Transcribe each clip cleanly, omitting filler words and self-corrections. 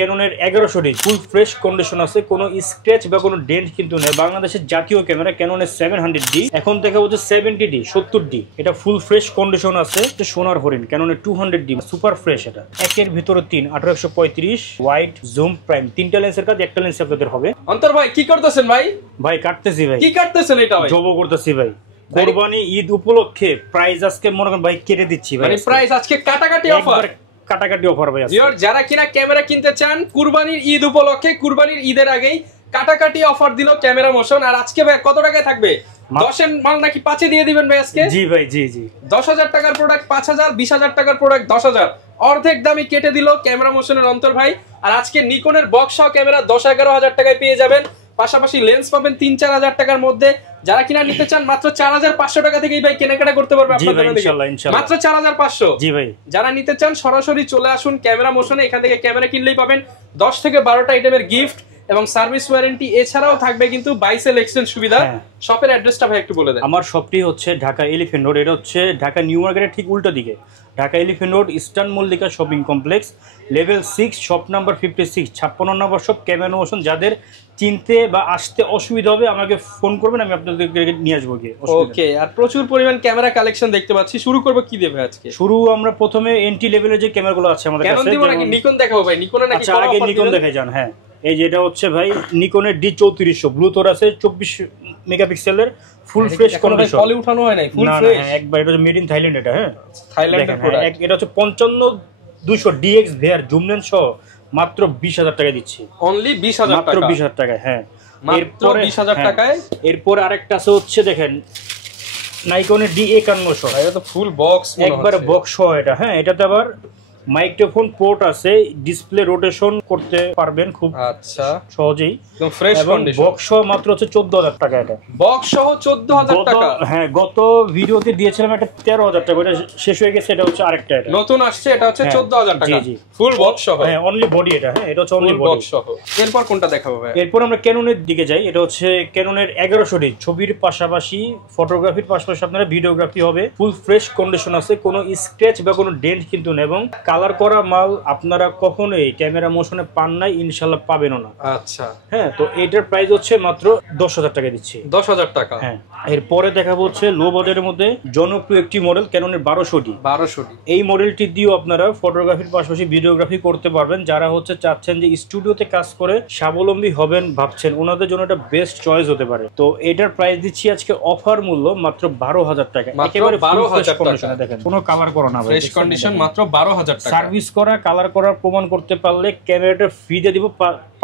ক্যাননের 1100 full fresh condition আছে, কোনো scratch বা কোনো ডেন্ট কিন্তু নেই। বাংলাদেশের জাতীয় ক্যামেরা ক্যাননের 700D, এখন দেখা হচ্ছে 70D 70D, এটা ফুল ফ্রেশ কন্ডিশন আছে। সোনার হরিণ ক্যাননের 200D সুপার ফ্রেশ, এটা একের ভিতরে 3 1835 ওয়াইড জুম প্রাইম, তিনটা লেন্সের কাজ, একটা লেন্স আপনাদের হবে। অন্তর ভাই কি করতেছেন ভাই? ভাই কাটতেছি ভাই। কি কাটতেছেন এটা ভাই? জব করতেছি ভাই, কুরবানি ঈদ উপলক্ষে প্রাইস আজকে মনে করেন ভাই কেটে দিচ্ছি ভাই। মানে প্রাইস আজকে কাটাকাটি অফার, কাটাকাটি অফার ভাই। যারা কিনা ক্যামেরা কিনতে চান কুরবানির ঈদ উপলক্ষে, কুরবানির ঈদের আগেই কাটাকাটি অফার দিল ক্যামেরা মোশন। আর আজকে ভাই কত টাকায় থাকবে? 10-এর মাল নাকি 5-এ দিয়ে দিবেন ভাই আজকে? জি ভাই, জি জি। 10,000 টাকার প্রোডাক্ট 5,000, 20,000 টাকার প্রোডাক্ট 10,000, অর্ধেক দামে কেটে দিল ক্যামেরা মোশনের অন্তর ভাই। আর আজকে নিকনের বক্স সহ ক্যামেরা 10-11 হাজার টাকায় পেয়ে যাবেন, পাশাপাশি লেন্স পাবেন 3-4 হাজার টাকার মধ্যে। যারা কিনা নিতে চান মাত্র 4,500 টাকা থেকেই ভাই কেনাকাটা করতে পারবে আপনাদের, মাত্র 4,500। জি ভাই, যারা নিতে চান সরাসরি চলে আসুন ক্যামেরা মোশনে, এখান থেকে ক্যামেরা কিনলেই পাবেন 10 থেকে 12টা আইটেমের গিফট এবং সার্ভিস ওয়ারেন্টি। এছাড়াও থাকবে কিন্তু 22 এক্সচেঞ্জ সুবিধা। শপের অ্যাড্রেসটা ভাই একটু বলে দেন। আমার শপটি হচ্ছে ঢাকা এলিফ্যান্ট রোড, এটা হচ্ছে ঢাকা নিউ মার্কেটের ঠিক উল্টো দিকে, Dhaka elephant road eastern Mallika shopping complex, level 6, shop number 56, 56 নম্বর শপ, ক্যামেরা মোশন। যাদের চিনতে বা আসতে অসুবিধা হবে আমাকে ফোন করবেন, আমি আপনাদেরকে নিয়ে আসবো গিয়ে। ওকে। আর প্রচুর পরিমাণ ক্যামেরা কালেকশন দেখতে পাচ্ছি, শুরু করব কি দেবে আজকে? শুরু আমরা প্রথমে এন্ট্রি লেভেলের যে ক্যামেরাগুলো আছে আমাদের কাছে। কেমন দিব নাকি নিকন দেখাবো ভাই? নিকন নাকি আচ্ছা আগে নিকন দেখাই যান। হ্যাঁ, এই যে এটা হচ্ছে ভাই নিকনের D3400, ব্লুটুথ আছে 24 মেগাপিক্সেলের, ফুল ফ্রেশ কন্ডিশন, পলি উঠানো হয় নাই, ফুল ফ্রেশ একবার। এটা হচ্ছে মেড ইন থাইল্যান্ড, এটা হ্যাঁ থাইল্যান্ডের প্রোডাক্ট। এটা হচ্ছে 55-200 DX ভেয়ার জুম লেন্স সহ মাত্র 20,000 টাকা দিচ্ছি। অনলি 20,000 টাকা? মাত্র 20,000 টাকায়। হ্যাঁ, মাত্র 20,000 টাকায়। এরপর আরেকটা আছে হচ্ছে দেখেন নাইকনের D5100, এটা তো ফুল বক্স একবারে বক্স সহ এটা। হ্যাঁ, এটাতে আবার মাইক্রোফোন পোর্ট আছে, ডিসপ্লে রোটেশন করতে পারবেন খুব আচ্ছা সহজেই, একদম ফ্রেশ কন্ডিশন। বক্স সহ মাত্র হচ্ছে 14,000 টাকা। এটা বক্স সহ 14,000 টাকা? হ্যাঁ, গত ভিডিওতে দিয়েছিলাম এটা 13,000 টাকা, এটা শেষ হয়ে গেছে, এটা হচ্ছে আরেকটা, এটা নতুন আসছে, এটা হচ্ছে 14,000 টাকা। জি জি, ফুল বক্স সহ। হ্যাঁ, অনলি বডি এটা। হ্যাঁ, এটা হচ্ছে অনলি বডি সহ। এরপর কোনটা দেখাবো ভাই? এরপর আমরা ক্যাননের দিকে যাই। এটা হচ্ছে ক্যাননের 1100D, ছবির পাশাপাশি ফটোগ্রাফির পাশাপাশি আপনারা ভিডিওগ্রাফি হবে, ফুল ফ্রেশ কন্ডিশন আছে, কোনো স্ক্র্যাচ বা কোনো ডেন্ট কিন্তু নেই, এবং কালার করা মাল আপনারা কখনোই ক্যামেরা মোশনে পান নাই, ইনশাআল্লাহ পাবেনও না। আচ্ছা। হ্যাঁ, তো এটার প্রাইস হচ্ছে মাত্র 10,000 টাকা দিচ্ছি। 10,000 টাকা? হ্যাঁ। এরপরে দেখাবো হচ্ছে লো বাজেটের মধ্যে জনপ্রিয় একটি মডেল ক্যাননের 1200D। এই মডেলটি দিয়েও আপনারা ফটোগ্রাফির পাশাপাশি ভিডিওগ্রাফি করতে পারবেন। যারা হচ্ছে চাচ্ছেন যে স্টুডিওতে কাজ করে স্বাবলম্বী হবেন ভাবছেন, ওনাদের জন্য এটা বেস্ট চয়েস হতে পারে। তো এটার প্রাইস দিচ্ছি আজকে অফার মূল্য মাত্র 12,000 টাকা। একেবারে 12,000 কন্ডিশনে দেখেন, কোনো কালার করা না, ফ্রেশ কন্ডিশন, মাত্র 12,000 টাকা। সার্ভিস করা, কালার করার প্রমাণ করতে পারলে ক্যামেরাটা ফ্রি দিয়ে দিব,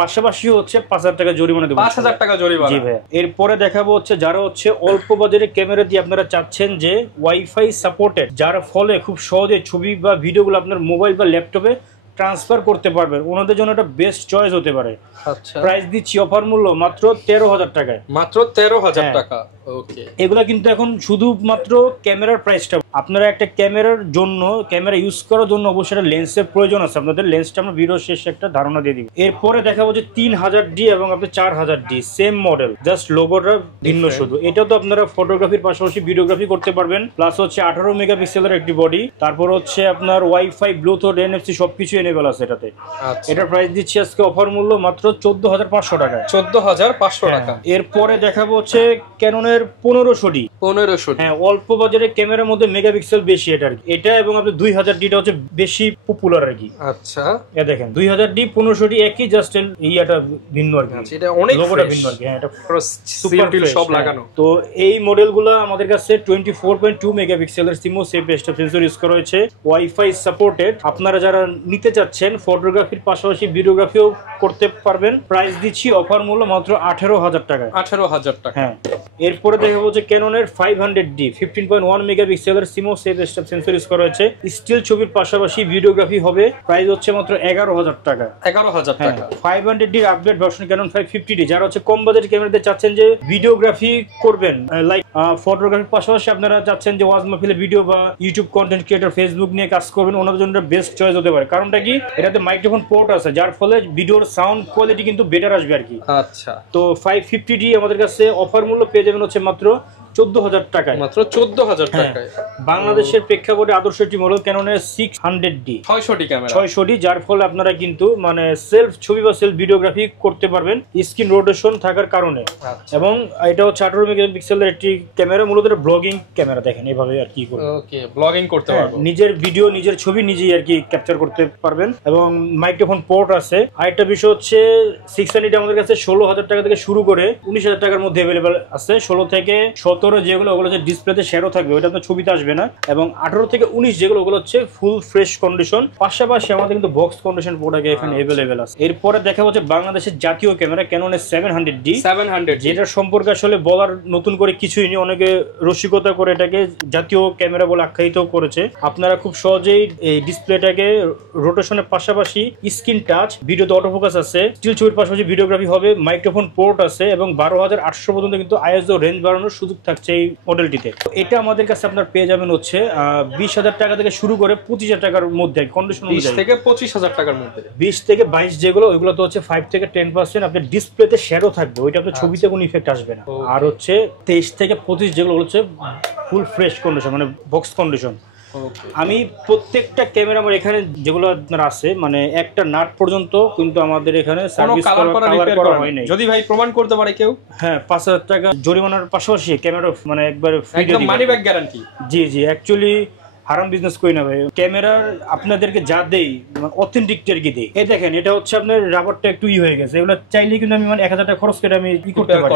পাশাপাশি হচ্ছে 5,000 টাকা জরিমানা দেব। 5,000 টাকা জরিমানা? জি ভাই। এরপরে দেখাবো হচ্ছে যারা হচ্ছে অল্প বাজেটের ক্যামেরা দিয়ে আপনারা চাচ্ছেন যে ওয়াইফাই সাপোর্টেড, যার ফলে খুব সহজে ছবি বা ভিডিওগুলো আপনার মোবাইল বা ল্যাপটপে ট্রান্সফার করতে পারবেন, ওনাদের জন্য এটা বেস্ট চয়েস হতে পারে। আচ্ছা। প্রাইস দিচ্ছি অফার মূল্য মাত্র 13,000 টাকায়। মাত্র 13,000 টাকা? ওকে। এগুলা কিন্তু এখন শুধুমাত্র ক্যামেরার প্রাইসটা। আপনারা একটা ক্যামেরার জন্য, ক্যামেরা ইউজ করার জন্য অবশ্যই লেন্সের প্রয়োজন আছে, আপনাদের লেন্সটা আমরা ভিডিও শেষে একটা ধারণা দিয়ে দিব। এরপরে দেখাবো যে 3000D এবং আপনি 4000D, সেম মডেল, জাস্ট লোগোটা ভিন্ন শুধু। এটাও তো আপনারা ফটোগ্রাফির পাশাপাশি ভিডিওগ্রাফি করতে পারবেন। প্লাস হচ্ছে 18 মেগাপিক্সেলের একটি বডি, তারপর হচ্ছে আপনার ওয়াইফাই, ব্লুটুথ, NFC সবকিছু এনেবল আছে এটাতে। এটার প্রাইস দিচ্ছি আজকে অফার মূল্য মাত্র 14,500 টাকা। 14,500 টাকা। এরপরে দেখাবো হচ্ছে ক্যাননের 1500D। হ্যাঁ, অল্প বাজারে ক্যামেরার মধ্যে মেগাপিক্সেল বেশি এটা, এটা এবং আপনার 2000D হচ্ছে বেশি পপুলার আর কি। আচ্ছা। এ দেখেন 2000D 1500D একই, জাস্ট ইয়াটা ভিন্ন আর কি। এটা অনেক লোগোটা ভিন্ন আর কি। হ্যাঁ, এটা সুপার সব লাগানো। তো এই মডেলগুলো আমাদের কাছে 24.2 মেগাপিক্সেলের সিমো সেফ স্টপ সেন্সর ইউজ করা হয়েছে, ওয়াইফাই সাপোর্টেড। আপনারা যারা নিতে চাচ্ছেন ফটোগ্রাফির পাশাপাশি ভিডিওগ্রাফিও করতে পারবেন। প্রাইস দিচ্ছি অফার মূল্য মাত্র 18,000 টাকা। 18,000 টাকা। হ্যাঁ। এরপরে দেখাবো যে ক্যাননের 500D 15.1 মেগাপিক্সেলের সিমো সেফ স্টপ সেন্সর ইউজ করা হয়েছে, স্টিল ছবির পাশাপাশি ভিডিওগ্রাফি হবে। প্রাইস হচ্ছে মাত্র 11,000 টাকা। 11,000 টাকা। 500D update version Canon 550D। যারা হচ্ছে কম বাজেট ক্যামেরাতে চাচ্ছেন যে ভিডিওগ্রাফি করবেন, লাইক ফটোগ্রাফির পাশাপাশি আপনারা চাচ্ছেন যে ওয়াজ মাহফিলে ভিডিও বা ইউটিউব কন্টেন্ট ক্রিয়েটর, ফেসবুক নিয়ে কাজ করবেন, ওনাদের জন্য বেস্ট চয়েস হতে পারে। কারণটা কি, এটাতে মাইক্রোফোন পোর্ট আছে, যার ফলে ভিডিওর সাউন্ড কোয়ালিটি কিন্তু বেটার আসবে আর কি। আচ্ছা। তো 550D আমাদের কাছে অফার মূল্য পেয়ে যাবেন হচ্ছে মাত্র 14,000 টাকায়, মাত্র 14,000 টাকায় বাংলাদেশের প্রেক্ষাপটে আদর্শ একটি model ক্যাননের 600D 600D camera, 600D, যার ফলে আপনারা কিন্তু মানে সেলফ ছবি বা সেলফ ভিডিওগ্রাফি করতে পারবেন স্ক্রিন রোটেশন থাকার কারণে। এবং এটা হচ্ছে 18 মেগাপিক্সেলের একটি ক্যামেরা, মূলত ব্লগিং ক্যামেরা। দেখেন এভাবে আর কি করে ওকে ব্লগিং করতে পারবো, নিজের ভিডিও নিজের ছবি নিজেই আর কি ক্যাপচার করতে পারবেন। এবং মাইক্রোফোন পোর্ট আছে। আরেকটা বিষয় হচ্ছে 600D আমাদের কাছে 16,000 টাকা থেকে শুরু করে 19,000 টাকার মধ্যে অ্যাভেলেবেল আছে। 16 থেকে 17 যেগুলো ওগুলো হচ্ছে ডিসপ্লেতে শ্যাডো থাকবে, ওটা আপনার ছবিতে আসবে না। এবং 18 থেকে 19 যেগুলো ওগুলো হচ্ছে ফুল ফ্রেশ কন্ডিশন। পাশাপাশি আমাদের কিন্তু বক্স কন্ডিশন প্রোডাক্ট এখানে অ্যাভেলেবেল আছে। এরপরে দেখা হচ্ছে বাংলাদেশের জাতীয় ক্যামেরা ক্যাননের 700D, যেটা সম্পর্কে আসলে বলার নতুন করে কিছুই নেই। অনেকে রসিকতা করে এটাকে জাতীয় ক্যামেরা বলে আখ্যায়িত করেছে। আপনারা খুব সহজেই এই ডিসপ্লেটাকে রোটেশনের পাশাপাশি স্ক্রিন টাচ, ভিডিওতে অটোফোকাস আছে, স্টিল ছবির পাশাপাশি ভিডিওগ্রাফি হবে, মাইক্রোফোন পোর্ট আছে এবং 12,800 পর্যন্ত কিন্তু আইএসও রেঞ্জ বাড়ানোর সুযোগ থাকছে এই মডেলটিতে। এটা আমাদের কাছে আপনার পেয়ে যাবেন হচ্ছে 20,000 টাকা থেকে শুরু করে 25,000 টাকার মধ্যে কন্ডিশন অনুযায়ী। 20 থেকে 25,000 টাকার মধ্যে, 20 থেকে 22 যেগুলো ওইগুলো তো হচ্ছে 5 থেকে 10% আপনার ডিসপ্লেতে শ্যাডো থাকবে, ওইটা আপনার ছবিতে কোনো ইফেক্ট আসবে না। আর হচ্ছে 23 থেকে 25 যেগুলো হচ্ছে ফুল ফ্রেশ কন্ডিশন, মানে বক্স কন্ডিশন। আমি প্রত্যেকটা ক্যামেরা আমার এখানে যেগুলো আপনার আছে, মানে একটা নাট পর্যন্ত কিন্তু আমাদের এখানে সার্ভিস করা হয় নাই। যদি ভাই প্রমাণ করতে পারে কেউ, হ্যাঁ 5,000 টাকা জরিমানার পাশাপাশি ক্যামেরা মানে একবারে একদম মানি ব্যাক গ্যারান্টি। জি জি, অ্যাকচুয়ালি হারাম বিজনেস করি না ভাই, ক্যামেরার আপনাদেরকে যা দেই অথেন্টিক টেরকি দেই। এই দেখেন এটা হচ্ছে আপনার রাবারটা একটু হয়ে গেছে, এগুলো চাইলে কিন্তু আমি মানে 1,000 টাকা খরচ করে আমি করতে পারি,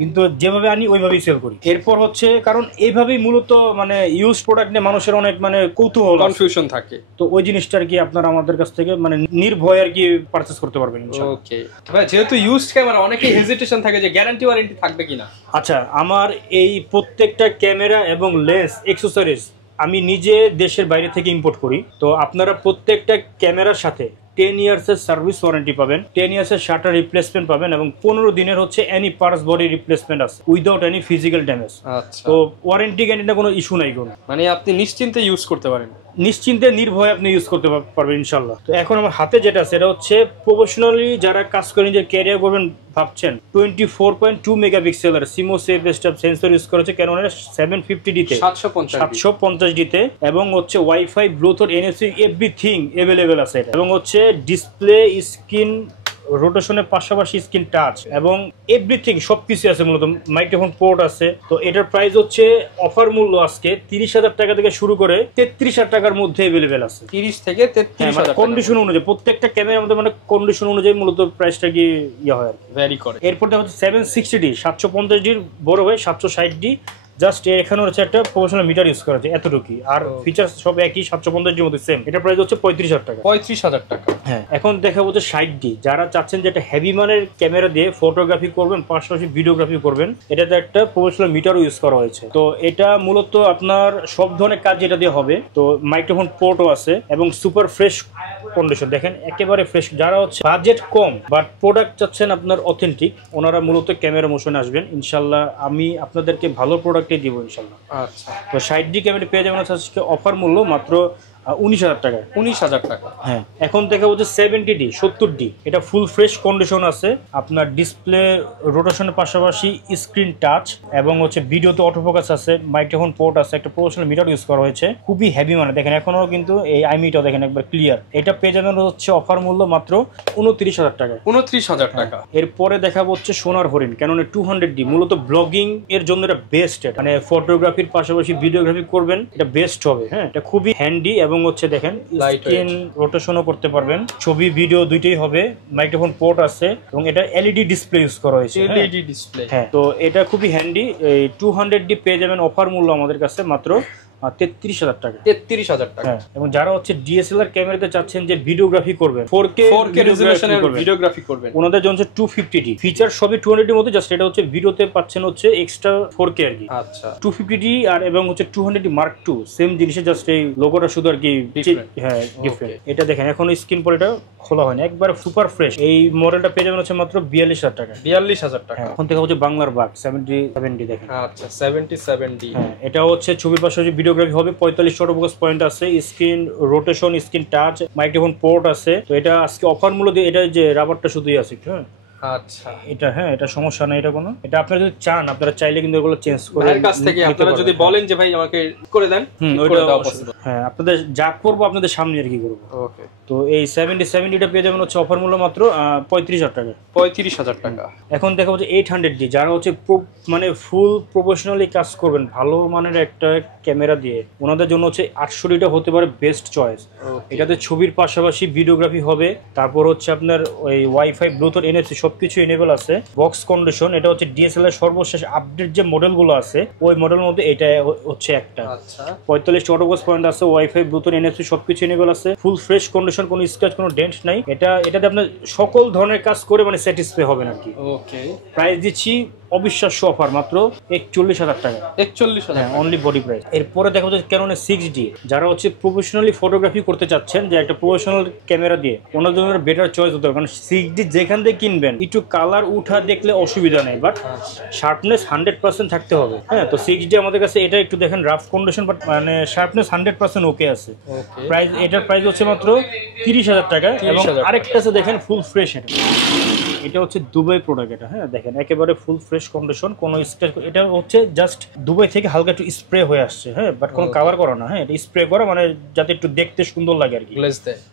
কিন্তু যেভাবে আনি ওইভাবেই সেল করি। এরপর হচ্ছে কারণ এইভাবেই মূলত মানে ইউজ প্রোডাক্ট নিয়ে মানুষের অনেক মানে কৌতূহল কনফিউশন থাকে, তো ওই জিনিসটা আর কি আপনারা আমাদের কাছ থেকে মানে নির্ভয় আর কি পারচেজ করতে পারবেন। ওকে ভাই, যেহেতু ইউজড ক্যামেরা অনেকেই হেজিটেশন থাকে যে গ্যারান্টি ওয়ারেন্টি থাকবে কিনা। আচ্ছা, আমার এই প্রত্যেকটা ক্যামেরা এবং লেন্স অ্যাকসেসরিজ আমি নিজে দেশের বাইরে থেকে ইম্পোর্ট করি। তো আপনারা প্রত্যেকটা ক্যামেরার সাথে 10 ইয়ার্সের সার্ভিস ওয়ারেন্টি পাবেন, 10 ইয়ার্সের শাটার রিপ্লেসমেন্ট পাবেন এবং 15 দিনের হচ্ছে এনি পার্টস বডি রিপ্লেসমেন্ট আছে উইদাউট এনি ফিজিক্যাল ড্যামেজ। তো ওয়ারেন্টি গ্যারান্টিটা কোনো ইস্যু নাই কোনো, মানে আপনি নিশ্চিন্তে ইউজ করতে পারেন, নিশ্চিন্তে নির্ভয়ে আপনি ইউজ করতে পারবেন ইনশাল্লাহ। তো এখন আমার হাতে যেটা আছে এটা হচ্ছে প্রফেশনালি যারা কাজ করে নিজের ক্যারিয়ার করবেন ভাবছেন, 24.2 মেগাপিক্সেলের সিমো সেফ স্টেপ সেন্সর ইউজ করেছে ক্যাননের 750D তে, 750D তে, এবং হচ্ছে wifi, Bluetooth, NFC everything available আছে এটা। এবং হচ্ছে ডিসপ্লে, স্ক্রিন রোটেশনের পাশাপাশি স্ক্রিন টাচ এবং এভরিথিং সবকিছু আছে, মূলত মাইক্রোফোন পোর্ট আছে। তো এটার প্রাইস হচ্ছে অফার মূল্য আজকে 30,000 টাকা থেকে শুরু করে 33,000 টাকার মধ্যে অ্যাভেলেবেল আছে। 30 থেকে 33,000 কন্ডিশন অনুযায়ী প্রত্যেকটা ক্যামেরার মধ্যে মানে কন্ডিশন অনুযায়ী মূলত প্রাইসটা কি ইয়ে হয় আর কি, ভ্যারি করে। এরপরটা হচ্ছে 760D, 750D বড় হয়, 760D জাস্ট এখানে হচ্ছে একটা প্রফেশনাল মিটার ইউজ করা যায় এতটুকুই, আর ফিচার সব একই 750 মধ্যে সেম। এটা প্রাইস হচ্ছে 35,000 টাকা। 35,000 টাকা। হ্যাঁ, এখন দেখাবো যে 60D, যারা চাচ্ছেন যে একটা হেভি মানের ক্যামেরা দিয়ে ফটোগ্রাফি করবেন পাশাপাশি ভিডিওগ্রাফি করবেন, এটাতে একটা প্রফেশনাল মিটারও ইউজ করা হয়েছে। তো এটা মূলত আপনার সব ধরনের কাজ এটা দিয়ে হবে। তো মাইক্রোফোন পোর্টও আছে এবং সুপার ফ্রেশ কন্ডিশন, দেখেন একেবারে ফ্রেশ। যারা হচ্ছে বাজেট কম বাট প্রোডাক্ট চাচ্ছেন আপনার অথেন্টিক, ওনারা মূলত ক্যামেরা মোশনে আসবেন ইনশাল্লাহ, আমি আপনাদেরকে ভালো প্রোডাক্টই দিব ইনশাল্লাহ। আচ্ছা, তো 60D ক্যামেরা পেয়ে যাবেন আজকে অফার মূল্য মাত্র 19,000 টাকা। 19,000 টাকা। হ্যাঁ, এখন দেখা হচ্ছে 70D, 70D, এটা ফুল ফ্রেশ কন্ডিশন আছে, আপনার ডিসপ্লে রোটেশনের পাশাপাশি স্ক্রিন টাচ এবং হচ্ছে ভিডিওতে অটোফোকাস আছে, মাইক্রোফোন পোর্ট আছে, একটা প্রফেশনাল মিটার ইউজ করা হয়েছে, খুবই হেভি মানে দেখেন এখনো কিন্তু এই আইমিটাও দেখেন একবার ক্লিয়ার। এটা পেয়ে যাবেন হচ্ছে অফার মূল্য মাত্র 29,000 টাকা। 29,000 টাকা। এরপরে দেখাবো হচ্ছে সোনার হরিণ ক্যাননের 200D, মূলত ব্লগিং এর জন্য এটা বেস্ট, মানে ফটোগ্রাফির পাশাপাশি ভিডিওগ্রাফি করবেন এটা বেস্ট হবে। হ্যাঁ, এটা খুবই হ্যান্ডি এবং হচ্ছে দেখেন স্ক্রিন রোটেশনও করতে পারবেন, ছবি ভিডিও দুইটাই হবে, মাইক্রোফোন পোর্ট আছে এবং এটা এলইডি ডিসপ্লে ইউজ করা হয়েছে। এলইডি ডিসপ্লে, হ্যাঁ, তো এটা খুবই হ্যান্ডি। এই 200D পেয়ে যাবেন অফার মূল্য আমাদের কাছে মাত্র 33,000 টাকা। 33,000 টাকা। হ্যাঁ, এবং যারা হচ্ছে ডিএসএলআর ক্যামেরাতে চাচ্ছেন যে ভিডিওগ্রাফি করবেন, 4K রেজোলিউশনের ভিডিওগ্রাফি করবেন, ওনাদের জন্য হচ্ছে 250D ফিচার, সবই 200D এর মধ্যে, জাস্ট এটা হচ্ছে ভিডিওতে পাচ্ছেন হচ্ছে এক্সট্রা 4K আর কি। আচ্ছা, 250D আর এবং হচ্ছে 200D Mark II সেম জিনিসে, জাস্ট এই লোগোটা শুধু আর কি হ্যাঁ ডিফারেন্ট। এটা দেখেন এখন স্ক্রিন পর এটা খোলা হয়নি, একবারে সুপার ফ্রেশ। এই মডেলটা পেয়ে যাবেন হচ্ছে মাত্র 42,000 টাকা। 42,000 টাকা। এখন থেকে হচ্ছে বাংলার বাগ 77D দেখেন। আচ্ছা, 77D। হ্যাঁ, এটা হচ্ছে ছবির পাশাপাশি ভিডিওগ্রাফি হবে, 45 অটোফোকাস পয়েন্ট আছে, screen rotation, screen touch, microphone port আছে। তো এটা আজকে অফার মূল্য দিয়ে, এটা যে রাবারটা শুধুই আছে। হ্যাঁ, আচ্ছা, এটা হ্যাঁ, এটা সমস্যা নাই, এটা কোনো, এটা আপনারা যদি চান আপনারা চাইলে কিন্তু এগুলো চেঞ্জ করে ভাইয়ের কাছ থেকে আপনারা যদি বলেন যে ভাই আমাকে করে দেন, করে দেওয়া পসিবল। হ্যাঁ, আপনাদের যা করবো আপনাদের সামনে আর কি করবো। ওকে, তো এই 70টা পেয়ে যাবেন হচ্ছে অফার মূল্য মাত্র 35,000 টাকা। 35,000 টাকা। এখন দেখা হচ্ছে 800D, যারা হচ্ছে মানে ফুল প্রফেশনালি কাজ করবেন ভালো মানের একটা ক্যামেরা দিয়ে, ওনাদের জন্য হচ্ছে 800Dটা হতে পারে বেস্ট চয়েস। এটাতে ছবির পাশাপাশি ভিডিওগ্রাফি হবে, তারপর হচ্ছে আপনার ওই ওয়াইফাই, ব্লুটুথ, এনএফসি সবকিছু এনেবল আছে, বক্স কন্ডিশন। এটা হচ্ছে ডিএসএলআর সর্বশেষ আপডেট যে মডেলগুলো আছে ওই মডেলের মধ্যে এটা হচ্ছে একটা। আচ্ছা, 45টা অটোফোকাস পয়েন্ট আছে, ওয়াইফাই, ব্লুটুথ, এনএফসি সবকিছু এনেবল আছে, ফুল ফ্রেশ কন্ডিশন, কোনো স্ক্র্যাচ, কোনো ডেন্ট নাই। এটাতে আপনার সকল ধরনের কাজ করে মানে স্যাটিসফাই হবেন আর কি। ওকে, প্রাইস দিচ্ছি অবিশ্বাস্য অফার মাত্র 41,000 টাকা। 41,000 অনলি বডি প্রাইস। এরপরে দেখা যাচ্ছে ক্যাননের 6D, যারা হচ্ছে প্রফেশনালি ফটোগ্রাফি করতে চাচ্ছেন, যে একটা প্রফেশনাল ক্যামেরা দিয়ে, ওনার জন্য বেটার চয়েস হতে হবে। কারণ 6D যেখান থেকে কিনবেন একটু কালার উঠা দেখলে অসুবিধা নেই, বাট শার্পনেস 100% থাকতে হবে। হ্যাঁ, তো 6D আমাদের কাছে এটা একটু দেখেন রাফ কন্ডিশন, বাট মানে শার্পনেস 100% ওকে আছে। প্রাইস, এটার প্রাইস হচ্ছে মাত্র 30,000 টাকা। এবং আরেকটা আছে দেখেন ফুল ফ্রেশ, এটা হচ্ছে দুবাই প্রোডাক্ট। এটা হ্যাঁ দেখেন একেবারে ফুল ফ্রেশ কন্ডিশন, কোনো স্ক্র্যাচ, এটা হচ্ছে জাস্ট দুবাই থেকে হালকা একটু স্প্রে হয়ে আসছে। হ্যাঁ, বাট কোনো কাভার করা না। হ্যাঁ, এটা স্প্রে করা মানে যাতে একটু দেখতে সুন্দর লাগে আর কি।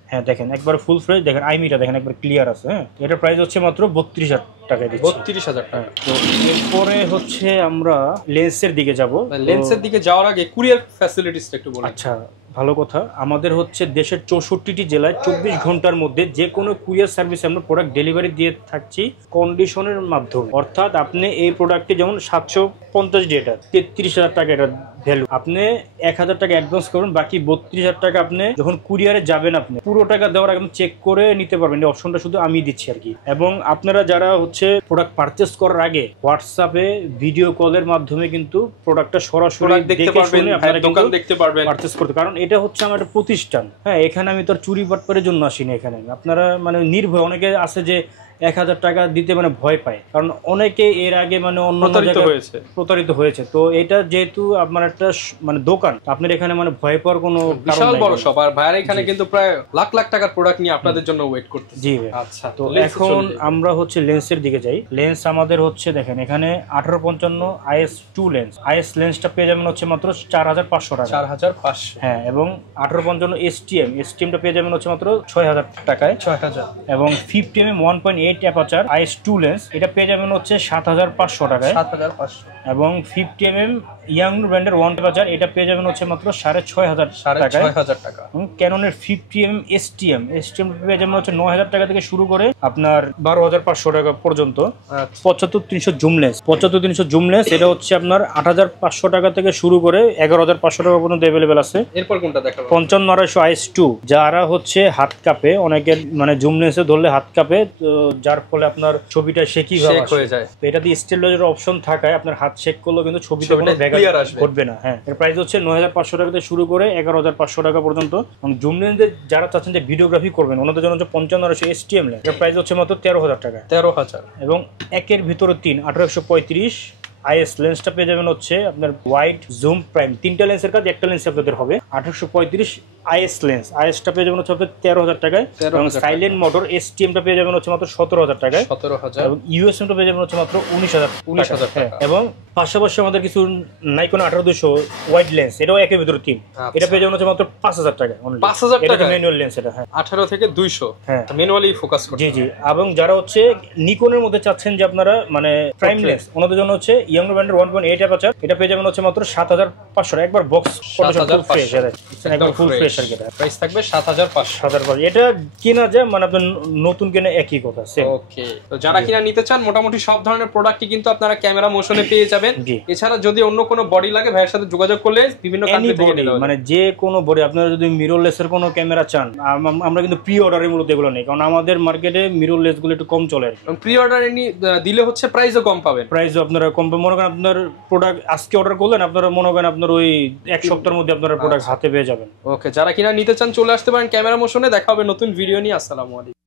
হ্যাঁ দেখেন একবার ফুল ফ্রেশ, দেখেন আইমিটা দেখেন একবার ক্লিয়ার আছে। হ্যাঁ, এটার প্রাইস হচ্ছে মাত্র 32,000 টাকা দিচ্ছি। 32,000 টাকা। তো এরপরে হচ্ছে আমরা লেন্সের দিকে যাব। লেন্সের দিকে যাওয়ার আগে কুরিয়ার ফ্যাসিলিটিসটা একটু বলুন। আচ্ছা, ভালো কথা। আমাদের হচ্ছে দেশের 64টি জেলায় 24 ঘন্টার মধ্যে যে কোনো কুরিয়ার সার্ভিসে আমরা প্রোডাক্ট ডেলিভারি দিয়ে থাকছি কন্ডিশনের মাধ্যমে। অর্থাৎ আপনি এই প্রোডাক্টটি যেমন 750 এটা 33,000 টাকা এটা ভ্যালু, আপনি 1,000 টাকা অ্যাডভান্স করুন, বাকি 32,000 টাকা আপনি যখন কুরিয়ারে যাবেন আপনি পুরো টাকা দেওয়ার আগে চেক করে নিতে পারবেন। এই অপশনটা শুধু আমি দিচ্ছি আর কি। এবং আপনারা যারা হচ্ছে প্রোডাক্ট পারচেস করার আগে হোয়াটসঅ্যাপে ভিডিও কলের মাধ্যমে কিন্তু প্রোডাক্টটা সরাসরি দেখতে পারবেন, আপনারা দোকান দেখতে পারবেন পারচেস করতে। কারণ এটা হচ্ছে আমার একটা প্রতিষ্ঠান। হ্যাঁ, এখানে আমি তো আর চুরি বাটপারের জন্য আসিনি। এখানে আপনারা মানে নির্ভয়, অনেকে আছে যে 1,000 টাকা দিতে মানে ভয় পায়, কারণ অনেকে এর আগে মানে অন্য প্রতারিত হয়েছে। তো এটা যেহেতু আপনার একটা মানে দোকান, আপনার এখানে মানে ভয় পাওয়ার কোনো বিশাল বড় শপ, আর ভাইরা এখানে কিন্তু প্রায় লাখ লাখ টাকার প্রোডাক্ট নিয়ে আপনাদের জন্য ওয়েট করতেছে। জি ভাই। আচ্ছা, তো এখন আমরা হচ্ছে লেন্সের দিকে যাই। লেন্স আমাদের হচ্ছে দেখেন এখানে 1855 IS2 লেন্স। IS লেন্সটা পেয়ে যাবেন হচ্ছে মাত্র 4,500 টাকা। 4,500। হ্যাঁ, এবং 1855 STMটা পেয়ে যাবেন হচ্ছে মাত্র 6,000 টাকায়। 6,000। এবং 50mm 1.8 অ্যাপারচার IS2 লেন্স, এটা পেয়ে যাবেন হচ্ছে 7,500 টাকায়। 7,500। এবং 50mm ইয়াং ব্র্যান্ডের 1 অ্যাপারচার, এটা পেয়ে যাবেন হচ্ছে মাত্র 6,500 টাকায়। 6,500 টাকা। ক্যাননের 50mm STM পেয়ে যাবেন হচ্ছে 9,000 টাকা থেকে শুরু করে আপনার 12,500 টাকা পর্যন্ত। 75-300 জুম লেন্স, 75-300 জুম লেন্স, এটা হচ্ছে আপনার 8,500 টাকা থেকে শুরু করে 11,500 টাকা পর্যন্ত অ্যাভেলেবেল আছে। এরপর কোনটা দেখাবো? 55-900 IS2, যারা হচ্ছে হাত কাঁপে, অনেকের মানে জুম লেন্সে ধরলে হাত কাঁপে, তো যার ফলে আপনার ছবিটা শেকি হয়ে যায়। তো এটা দিয়ে স্টেবিলাইজার অপশন থাকায় আপনার হাত শেক করলেও কিন্তু ছবিতে কোনো ব্যাঘাত ঘটবে না। হ্যাঁ, এর প্রাইস হচ্ছে 9,500 টাকা থেকে শুরু করে 11,500 টাকা পর্যন্ত। এবং জুম লেন্সে যারা চাচ্ছেন যে ভিডিওগ্রাফি করবেন, ওনাদের জন্য হচ্ছে 55-900 STM লেন্স, এর প্রাইস হচ্ছে মাত্র 13,000 টাকা। 13,000। এবং 1-এর ভিতরে 3 1835 IS লেন্সটা পেয়ে যাবেন হচ্ছে আপনার ওয়াইড জুম প্রাইম, 3টা লেন্সের কাজ, একটা লেন্স আপনাদের হবে। 1835 IS লেন্স, ISটা পেয়ে যাবেন হচ্ছে 13,000 টাকায়। এবং সাইলেন্ট মোটর STMটা পেয়ে যাবেন হচ্ছে মাত্র 17,000 টাকায়। 17,000। এবং USMটা পেয়ে যাবেন হচ্ছে মাত্র 19,000 টাকা। এবং পাশাপাশি আমাদের কিছু নাইকন 18-200 ওয়াইড লেন্স, এটাও 1-এর ভিতরে 3, এটা পেয়ে যাবেন হচ্ছে মাত্র 5,000 টাকা। 5,000 টাকা ম্যানুয়াল লেন্স এটা। হ্যাঁ, 18 থেকে 200। হ্যাঁ, ম্যানুয়ালি ফোকাস করতে। জি জি। এবং যারা হচ্ছে নিকনের মধ্যে চাচ্ছেন যে আপনারা মানে প্রাইম লেন্স, ওনাদের জন্য হচ্ছে ইয়াং ব্র্যান্ডের 1.8 অ্যাপারচার, এটা পেয়ে যাবেন হচ্ছে মাত্র 7,500 টাকা। একবার বক্স কন্ডিশন ফুল ফ্রেশ, একবার ফুল ফ্রেশ আর কি। প্রাইস থাকবে 7,500। এটা কিনা যায় মানে আপনার নতুন কিনে একই কথা। ওকে, তো যারা কিনা নিতে চান মোটামুটি সব ধরনের প্রোডাক্টই কিন্তু আপনারা ক্যামেরা মোশনে পেয়ে যাবেন। এছাড়া যদি অন্য কোনো বডি লাগে ভাইয়ের সাথে যোগাযোগ করলে বিভিন্ন কান্ট্রি থেকে নিতে পারবেন। মানে যে কোনো বডি, আপনারা যদি মিররলেসের কোনো ক্যামেরা চান, আমরা কিন্তু প্রি অর্ডারের মূলত এগুলো নেই, কারণ আমাদের মার্কেটে মিররলেস গুলো একটু কম চলে। প্রি অর্ডার দিলে হচ্ছে প্রাইসও কম পাবেন। প্রাইসও আপনারা কম পাবেন। মনে করেন আপনার প্রোডাক্ট আজকে অর্ডার করলেন, আপনারা মনে করেন আপনার ওই 1 সপ্তাহের মধ্যে আপনারা প্রোডাক্ট হাতে পেয়ে যাবেন। ওকে, যারা কিনা নিতে চান চলে আসতে পারেন ক্যামেরা মোশনে। দেখা হবে নতুন ভিডিও নিয়ে। আসসালামু আলাইকুম।